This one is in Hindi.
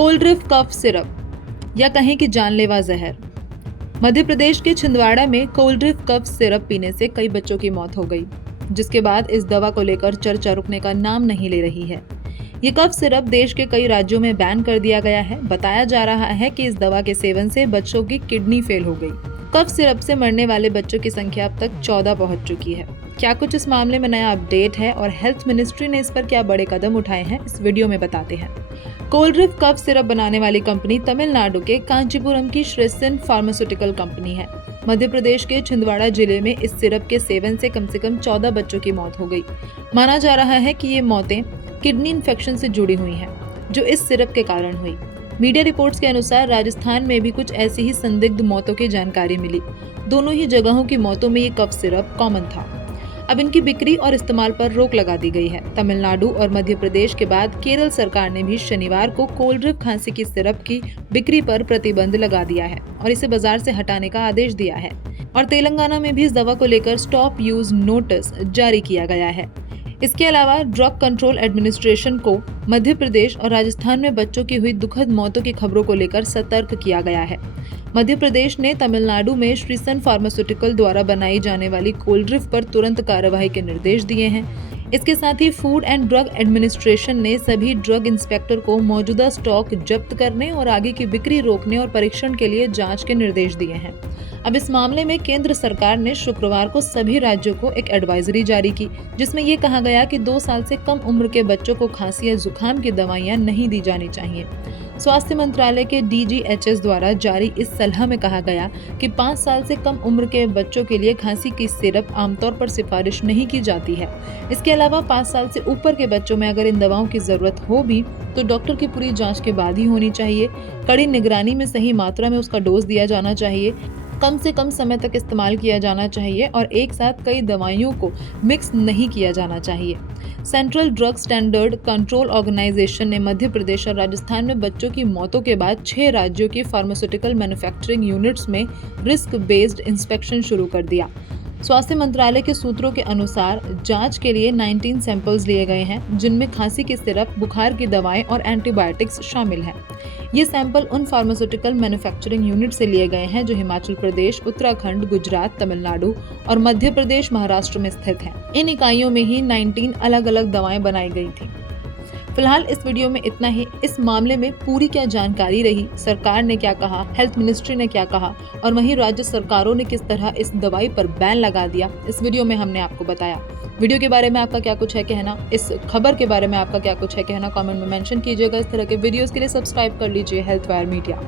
कोल्ड्रिफ कफ सिरप या कहें कि जानलेवा जहर। मध्य प्रदेश के छिंदवाड़ा में कोल्ड्रिफ कफ सिरप पीने से कई बच्चों की मौत हो गई, जिसके बाद इस दवा को लेकर चर्चा रुकने का नाम नहीं ले रही है। ये कफ सिरप देश के कई राज्यों में बैन कर दिया गया है। बताया जा रहा है कि इस दवा के सेवन से बच्चों की किडनी फेल हो गई। कफ सिरप से मरने वाले बच्चों की संख्या अब तक 14 पहुंच चुकी है। क्या कुछ इस मामले में नया अपडेट है और हेल्थ मिनिस्ट्री ने इस पर क्या बड़े कदम उठाए हैं, इस वीडियो में बताते हैं। कोल्ड्रिफ कफ सिरप बनाने वाली कंपनी तमिलनाडु के कांचीपुरम की श्रीसन फार्मास्यूटिकल कंपनी है। मध्य प्रदेश के छिंदवाड़ा जिले में इस सिरप के सेवन से कम 14 बच्चों की मौत हो गई। माना जा रहा है कि ये मौतें किडनी इन्फेक्शन से जुड़ी हुई हैं, जो इस सिरप के कारण हुई। मीडिया रिपोर्ट्स के अनुसार राजस्थान में भी कुछ ऐसी ही संदिग्ध मौतों की जानकारी मिली। दोनों ही जगहों की मौतों में ये कफ सिरप कॉमन था। अब इनकी बिक्री और इस्तेमाल पर रोक लगा दी गई है। तमिलनाडु और मध्य प्रदेश के बाद केरल सरकार ने भी शनिवार को कोल्ड्रिफ खांसी की सिरप की बिक्री पर प्रतिबंध लगा दिया है और इसे बाजार से हटाने का आदेश दिया है। और तेलंगाना में भी इस दवा को लेकर स्टॉप यूज नोटिस जारी किया गया है। इसके अलावा ड्रग कंट्रोल एडमिनिस्ट्रेशन को मध्य प्रदेश और राजस्थान में बच्चों की हुई दुखद मौतों की खबरों को लेकर सतर्क किया गया है। मध्य प्रदेश ने तमिलनाडु में श्रीसन फार्मास्यूटिकल द्वारा बनाई जाने वाली कोल्ड्रिफ पर तुरंत कार्रवाई के निर्देश दिए हैं। इसके साथ ही फूड एंड ड्रग एडमिनिस्ट्रेशन ने सभी ड्रग इंस्पेक्टर को मौजूदा स्टॉक जब्त करने और आगे की बिक्री रोकने और परीक्षण के लिए जांच के निर्देश दिए हैं। अब इस मामले में केंद्र सरकार ने शुक्रवार को सभी राज्यों को एक एडवाइजरी जारी की, जिसमें ये कहा गया कि 2 साल से कम उम्र के बच्चों को खांसी या जुकाम की दवाइयां नहीं दी जानी चाहिए। स्वास्थ्य मंत्रालय के DGHS द्वारा जारी इस सलाह में कहा गया कि 5 साल से कम उम्र के बच्चों के लिए खांसी की सिरप आमतौर पर सिफारिश नहीं की जाती है। इसके अलावा 5 साल से ऊपर के बच्चों में अगर इन दवाओं की जरूरत हो भी तो डॉक्टर की पूरी जांच के बाद ही होनी चाहिए। कड़ी निगरानी में सही मात्रा में उसका डोज दिया जाना चाहिए, कम से कम समय तक इस्तेमाल किया जाना चाहिए और एक साथ कई दवाइयों को मिक्स नहीं किया जाना चाहिए। Central drug standard control organisation ने मध्य प्रदेश और राजस्थान में बच्चों की मौतों के बाद 6 राज्यों की फार्मास्यूटिकल मैन्युफैक्चरिंग यूनिट्स में रिस्क बेस्ड इंस्पेक्शन शुरू कर दिया। स्वास्थ्य मंत्रालय के सूत्रों के अनुसार जांच के लिए 19 सैंपल्स लिए गए हैं, जिनमें खांसी की सिरप, बुखार की दवाएं और एंटीबायोटिक्स शामिल हैं। ये सैंपल उन फार्मास्यूटिकल मैन्युफैक्चरिंग यूनिट से लिए गए हैं जो हिमाचल प्रदेश, उत्तराखंड, गुजरात, तमिलनाडु और मध्य प्रदेश, महाराष्ट्र में स्थित हैं। इन इकाइयों में ही 19 अलग अलग दवाएं बनाई गई थी। फिलहाल इस वीडियो में इतना ही। इस मामले में पूरी क्या जानकारी रही, सरकार ने क्या कहा, हेल्थ मिनिस्ट्री ने क्या कहा और वहीं राज्य सरकारों ने किस तरह इस दवाई पर बैन लगा दिया, इस वीडियो में हमने आपको बताया। वीडियो के बारे में आपका क्या कुछ है कहना, इस खबर के बारे में आपका क्या कुछ है कहना, कमेंट में मेंशन कीजिएगा। इस तरह के वीडियोस के लिए सब्सक्राइब कर लीजिए हेल्थ वायर मीडिया।